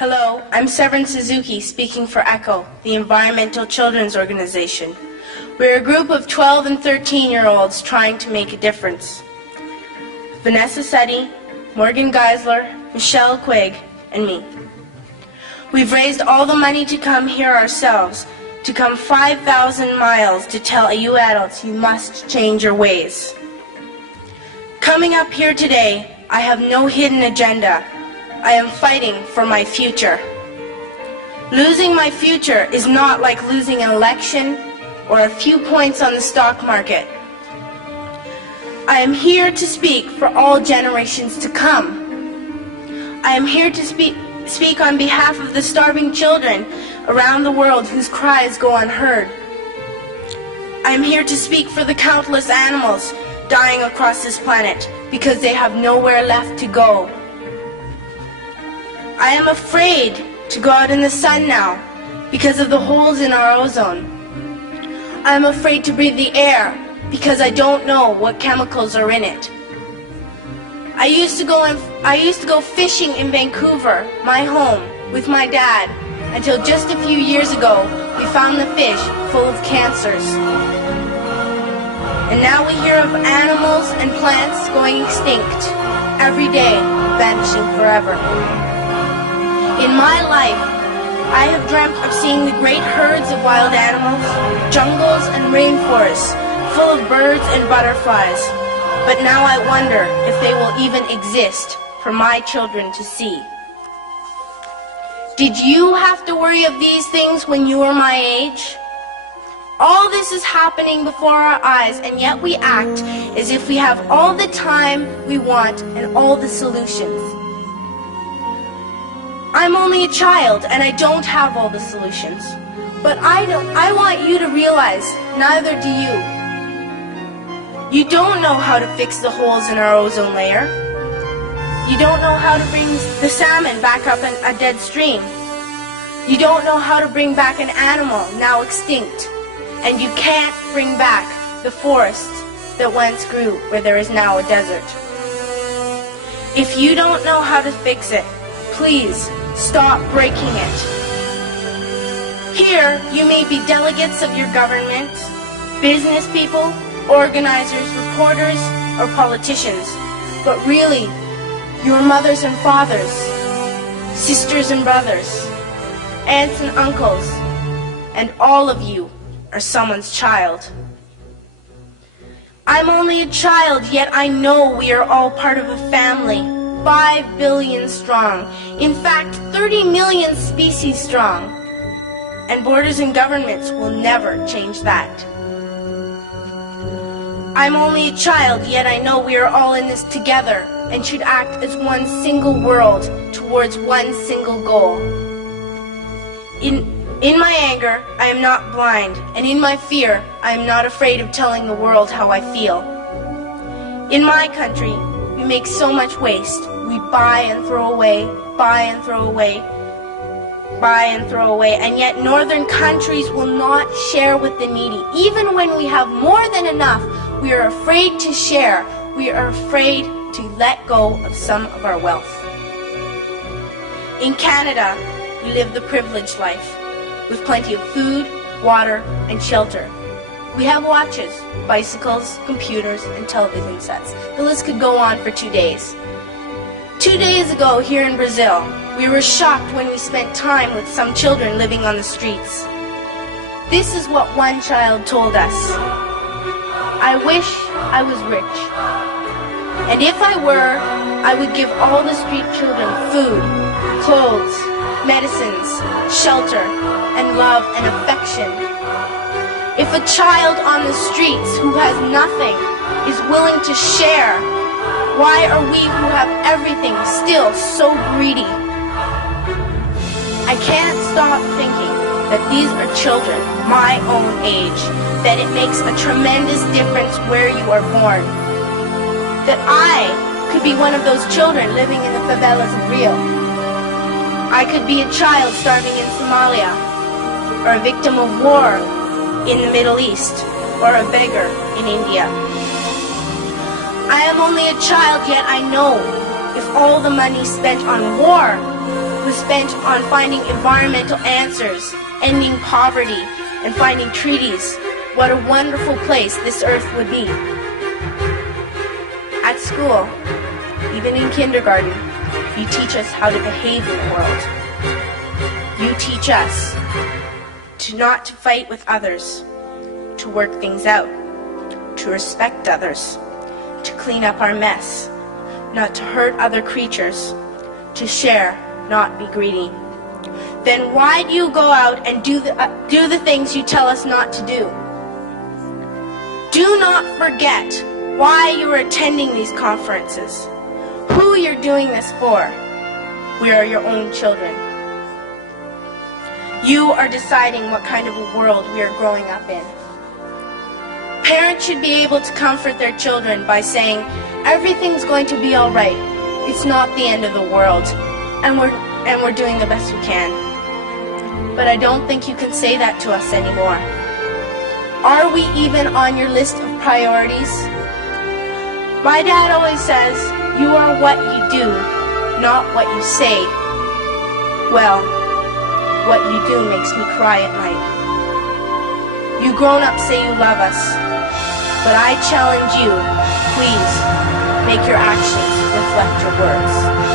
Hello, I'm Severin Suzuki speaking for ECHO, the Environmental Children's Organization. We're a group of 12 and 13-year-olds trying to make a difference. Vanessa Setti, Morgan Geisler, Michelle Quigg, and me. We've raised all the money to come here ourselves, to come 5,000 miles to tell you adults you must change your ways. Coming up here today, I have no hidden agenda. I am fighting for my future. Losing my future is not like losing an election or a few points on the stock market. I am here to speak for all generations to come. I am here to speak on behalf of the starving children around the world whose cries go unheard. I am here to speak for the countless animals dying across this planet because they have nowhere left to go. I am afraid to go out in the sun now because of the holes in our ozone. I am afraid to breathe the air because I don't know what chemicals are in it. I used to go fishing in Vancouver, my home, with my dad, until just a few years ago we found the fish full of cancers. And now we hear of animals and plants going extinct, every day vanishing forever. In my life, I have dreamt of seeing the great herds of wild animals, jungles and rainforests full of birds and butterflies. But now I wonder if they will even exist for my children to see. Did you have to worry of these things when you were my age? All this is happening before our eyes, and yet we act as if we have all the time we want and all the solutions. I'm only a child, and I don't have all the solutions. But I want you to realize, neither do you. You don't know how to fix the holes in our ozone layer. You don't know how to bring the salmon back up in a dead stream. You don't know how to bring back an animal now extinct. And you can't bring back the forests that once grew where there is now a desert. If you don't know how to fix it, please stop breaking it. Here, you may be delegates of your government, business people, organizers, reporters, or politicians, but really, your mothers and fathers, sisters and brothers, aunts and uncles, and all of you are someone's child. I'm only a child, yet I know we are all part of a family, 5 billion strong, in fact 30 million species strong, and borders and governments will never change that. I'm only a child, yet I know we are all in this together and should act as one single world towards one single goal. In my anger, I am not blind, and in my fear, I am not afraid of telling the world how I feel. In my country, we make so much waste. We buy and throw away, buy and throw away, buy and throw away, and yet northern countries will not share with the needy. Even when we have more than enough, we are afraid to share. We are afraid to let go of some of our wealth. In Canada, we live the privileged life, with plenty of food, water, and shelter. We have watches, bicycles, computers, and television sets. The list could go on for 2 days. 2 days ago, here in Brazil, we were shocked when we spent time with some children living on the streets. This is what one child told us. I wish I was rich. And if I were, I would give all the street children food, clothes, medicines, shelter, and love and affection. If a child on the streets who has nothing is willing to share, why are we who have everything still so greedy? I can't stop thinking that these are children my own age, that it makes a tremendous difference where you are born. That I could be one of those children living in the favelas of Rio. I could be a child starving in Somalia, or a victim of war in the Middle East, or a beggar in India. I am only a child, yet I know if all the money spent on war was spent on finding environmental answers, ending poverty, and finding treaties, what a wonderful place this earth would be. At school, even in kindergarten, you teach us how to behave in the world. You teach us to not to fight with others, to work things out, to respect others, to clean up our mess, not to hurt other creatures, to share, not be greedy. Then why do you go out and do the things you tell us not to do? Do not forget why you are attending these conferences, who you're doing this for. We are your own children. You are deciding what kind of a world we are growing up in. Parents should be able to comfort their children by saying, everything's going to be all right. It's not the end of the world, and we're doing the best we can. But I don't think you can say that to us anymore. Are we even on your list of priorities? My dad always says, you are what you do, not what you say. Well, what you do makes me cry at night. You grown-ups say you love us, but I challenge you, please, make your actions reflect your words.